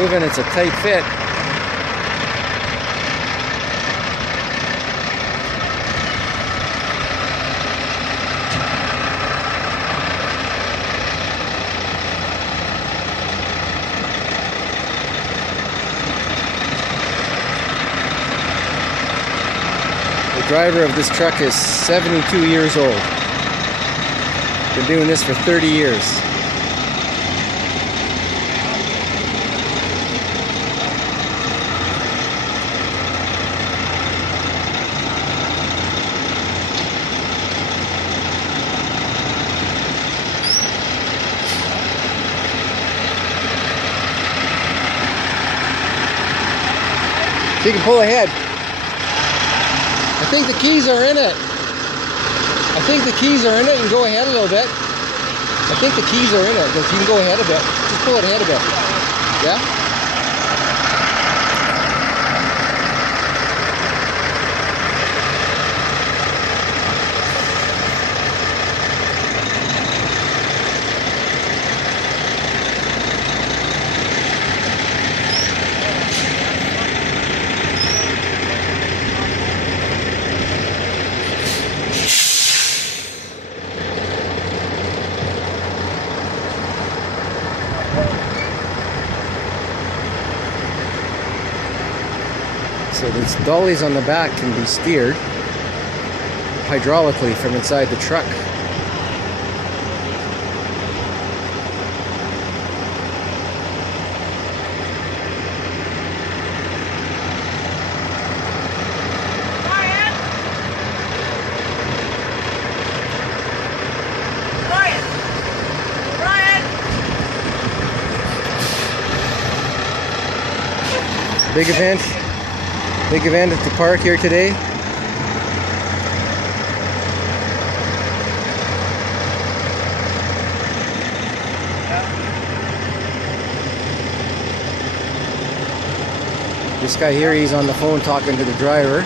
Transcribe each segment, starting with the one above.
moving. It's a tight fit. The driver of this truck is 72 years old. Been doing this for 30 years. So you can pull ahead. I think the keys are in it. I think the keys are in it. You can go ahead a little bit. I think the keys are in it. You can go ahead a bit. Just pull it ahead a bit. Yeah? So these dollies on the back can be steered hydraulically from inside the truck. Big event at the park here today. This guy here, he's on the phone talking to the driver.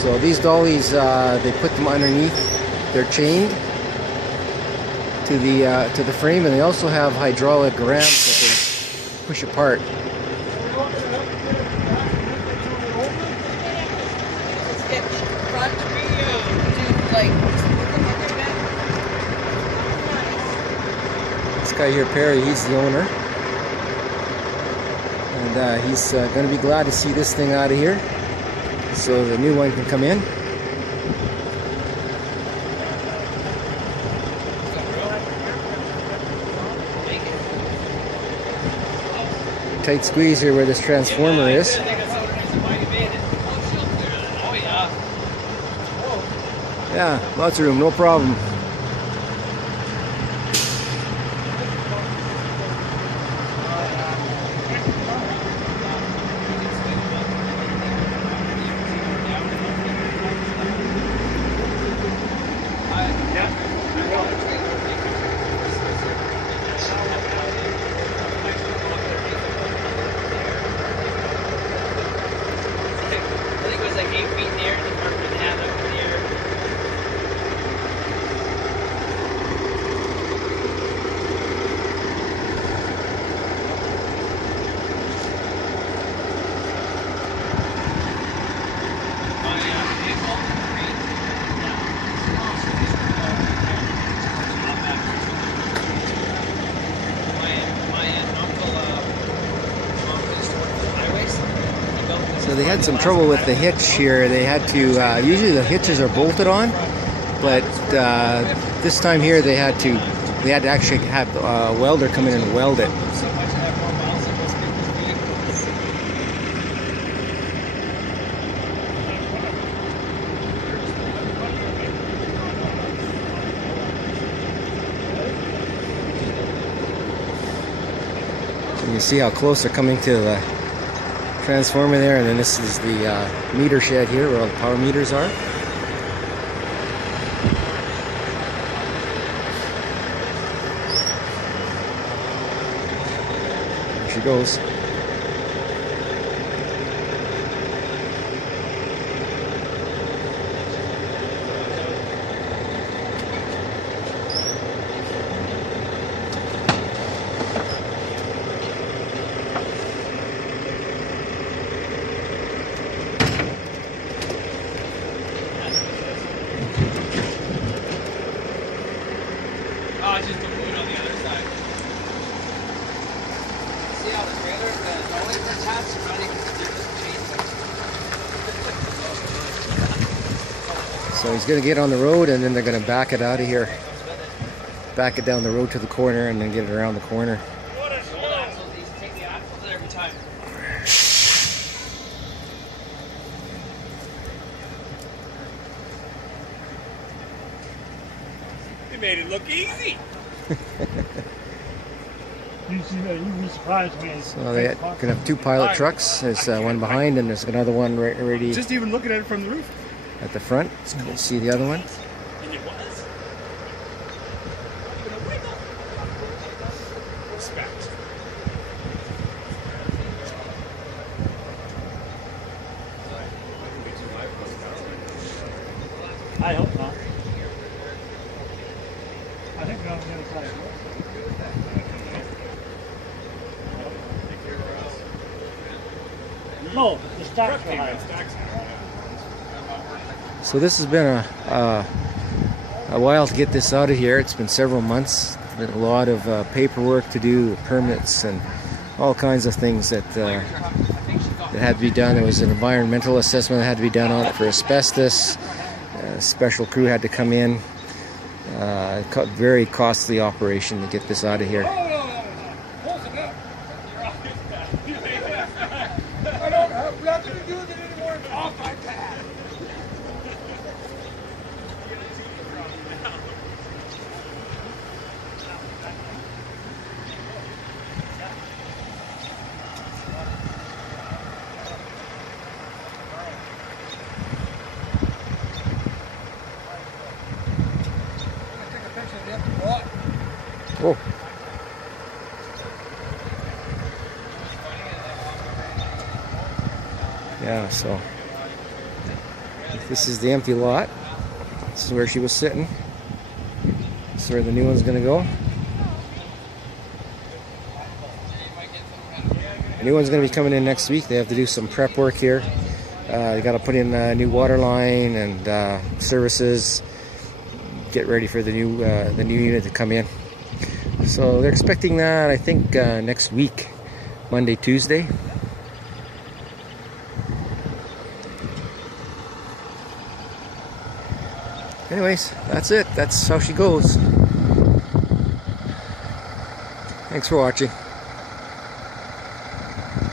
So these dollies, they put them underneath. They're chained to the frame, and they also have hydraulic ramps that they push apart. This guy here, Perry, he's the owner, and he's going to be glad to see this thing out of here, so the new one can come in. Tight squeeze here where this transformer is. Yeah, lots of room, no problem. So they had some trouble with the hitch here. They had to, usually the hitches are bolted on, but this time here they had to actually have a welder come in and weld it. You can see how close they're coming to the transformer there, and then this is the meter shed here where all the power meters are. she goes. Oh, it's just the wood on the other side. See how the trailer, the nollies are attached? It's not even chains. So he's going to get on the road, and then they're going to back it out of here. Back it down the road to the corner, and then get it around the corner. What a old axles, these take the axles every time. They made it look easy. You surprised me. So they're going to have two pilot trucks. There's one behind, and there's another one right already Just even looking at it from the roof. at the front. You can see the other one. And it was. Not even a wiggle. Respect. I hope not. I think we're on the other side. No, the stacks are higher. So this has been a while to get this out of here. It's been several months. Been a lot of paperwork to do, permits, and all kinds of things that had to be done. There was an environmental assessment that had to be done on it for asbestos. A special crew had to come in. Very costly operation to get this out of here. I don't have nothing to do with it anymore. It's off my pad. Take a picture of the empty lot. Oh. Yeah, so this is the empty lot. This is where she was sitting. This is where the new one's going to go. The new one's going to be coming in next week. They have to do some prep work here. They got to put in a new water line and services. Get ready for the new unit to come in. So they're expecting that, I think, next week, Monday, Tuesday. Anyways, that's it. That's how she goes. Thanks for watching.